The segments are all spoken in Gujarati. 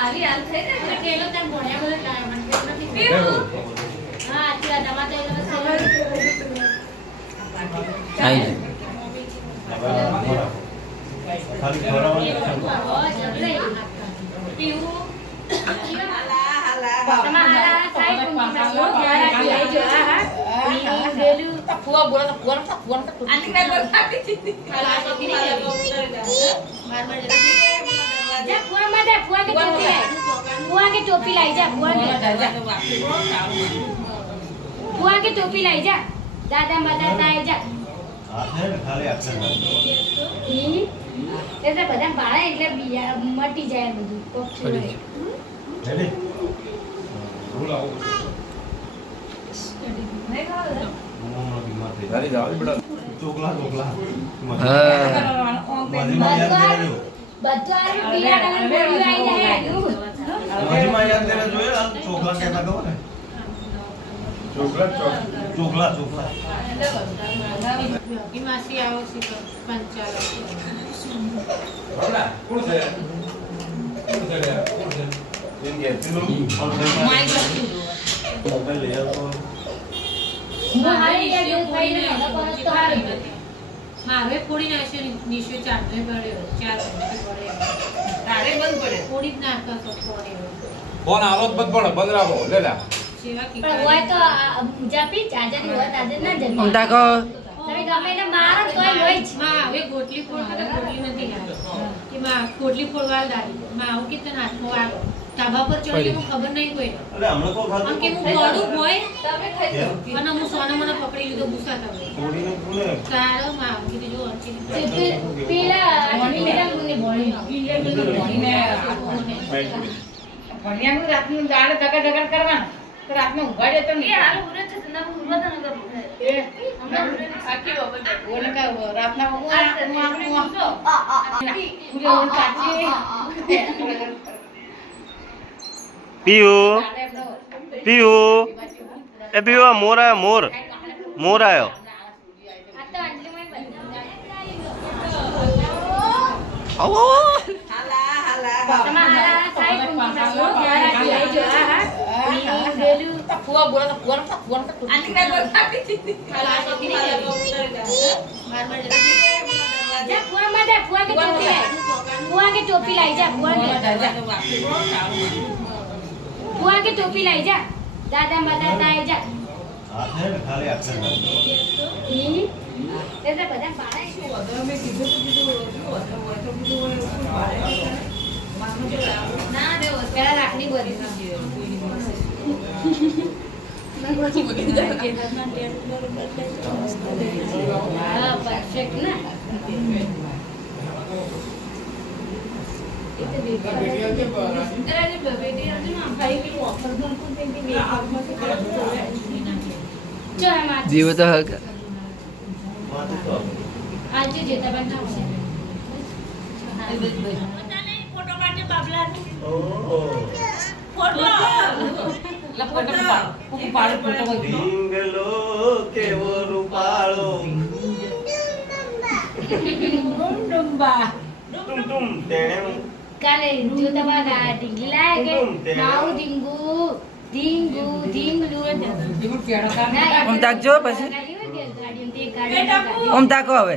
આવી હાલ થઈ ને કેલો તને ભણ્યા બધું કામ નથી હા આટલા દવા તો એટલે આઈ ખાલી ખોરાવાનું પીવું टोपी लाई जा बुआ की टोपी लाई जा दादा बताता है जा ખાલી અક્ષર એટલે બધા બાળા એટલે મટી જાય બધું રેડી તારી જાવ બેટા ચોકલા ચોકલા હા મધીમાં યાદ દેજો બધું આ પીળા કલર બોલ્યું આવી જાય મધીમાં યાદ દેજો જોયે ચોકલા કહેતા કહો ને ચોકલા ચોકલા માસી આવો છે પંચાલ બરાબર કોણ છે ઇન્ડિયન મોબાઈલ લઈ આવો મારે યાદ થઈ ને તો હારી મારે ફોડી નાખ્યો નિશો ચારને પડ્યો 4 મિનિટ પડ્યો તારે બંધ પડે ફોડી જ નાખતો તો પડ્યો ફોન આલો જ બંધ રાખો લે લે સેવા કી પણ હોય તો જાપી ચાજાની હોય તાજે ના જમી ઓમ તાકો તમે ગમે ને મારો તોય હોય જ માં હવે ગોટલી ફોડ તો ગોટલી નથી ખાય કે માં ગોટલી ફોડવા દાડી માં આવું કે તને હાથમાં વાગો તાબા પર ચડી કે ખબર નહીં કોઈ અરે હમણાં તો ખાધું આમ કે હું પડું હોય તમે ખાઈ લો અને હું સોના મને પકડી લીધો ગુસ્સા તમે થોડીને બોલે તારો માં કીધું જો પેલા પેલા મને બોલી ભણ્યાનું રાતનું દાળ ધગડ કરવાનું તો રાતનો ઉભા જતો ને હાલ ઉરે છે ના ઉરે તો નગર એ આખી બાબત ઓને કા રાતના હું પીયુ પીયુ એ પીયુ મોર આયો મોર આયો આ તો અંજલિમાં આવો તમારા સાઈડ પૂંછો ત્યારે લઈ જો હા ડેલું ફુવા બોલા તો ફુવા અંજલિમાં બોલાવી જા ફુआ की टोपी लाई जा बुआ की टोपी लाई जा दादा बताता है जा ખાલી અક્ષર એટલે બધા બાળા ના રે પેલા રાખડી બોલી હા પરફેક્ટ ના જીવ તો હક આજે જેતા બનાવશે ફોટો માટે બાબલા ઢીંગલો કેવો રૂપાળો તુમ તુમ તેણે કાલે જો તમારા ઢીંગલા કે નાઉ ઢીંગલું ઓમ તાકજો પછી ઓમ તાકો હવે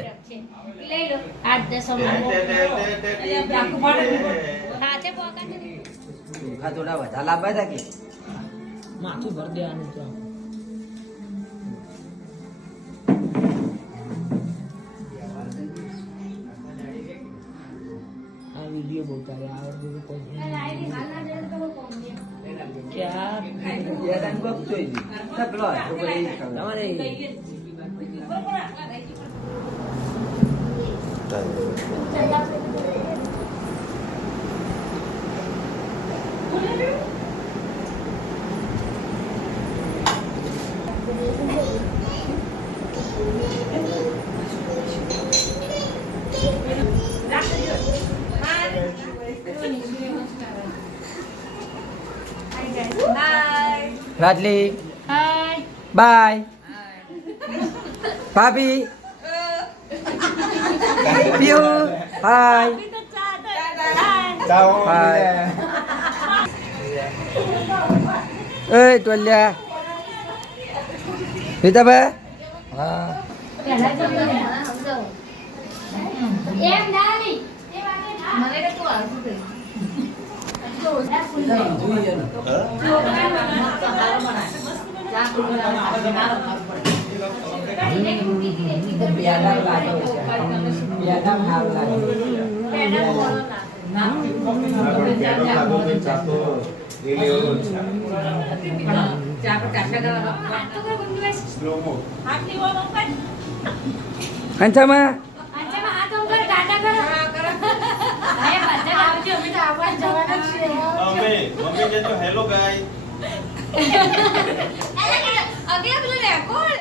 લઈ લો 8-10 હાથે પોકા આ થોડા વધારે લાંબા હતા કે માથું ભર દેવાનું તો આ વિડિયો બોલતા રે આવડે કોઈ ક્યાં યાદ બપ જોઈ દી સકલો તમારે રાજલી હાય બાય ભાભી પીયુ હાય એ ટોલ્યા રીતાભાઈ હા પહેલા જમવાનું. એમ ના લી. એ વાતે ના. મને તો તું આવતું થઈ. જોઈએ ને. બેડા લાગે છે બેડા હાલ લાગે કંચામાં પાંચામાં હાથ ઓમ કર, ટાટા કરો. અરે બધા આવજો, અમે તો આવવા જ જવાના જ છીએ. મમ્મી કહેજો હેલો ગાય અરે, અગે પેલું રેકોર્ડ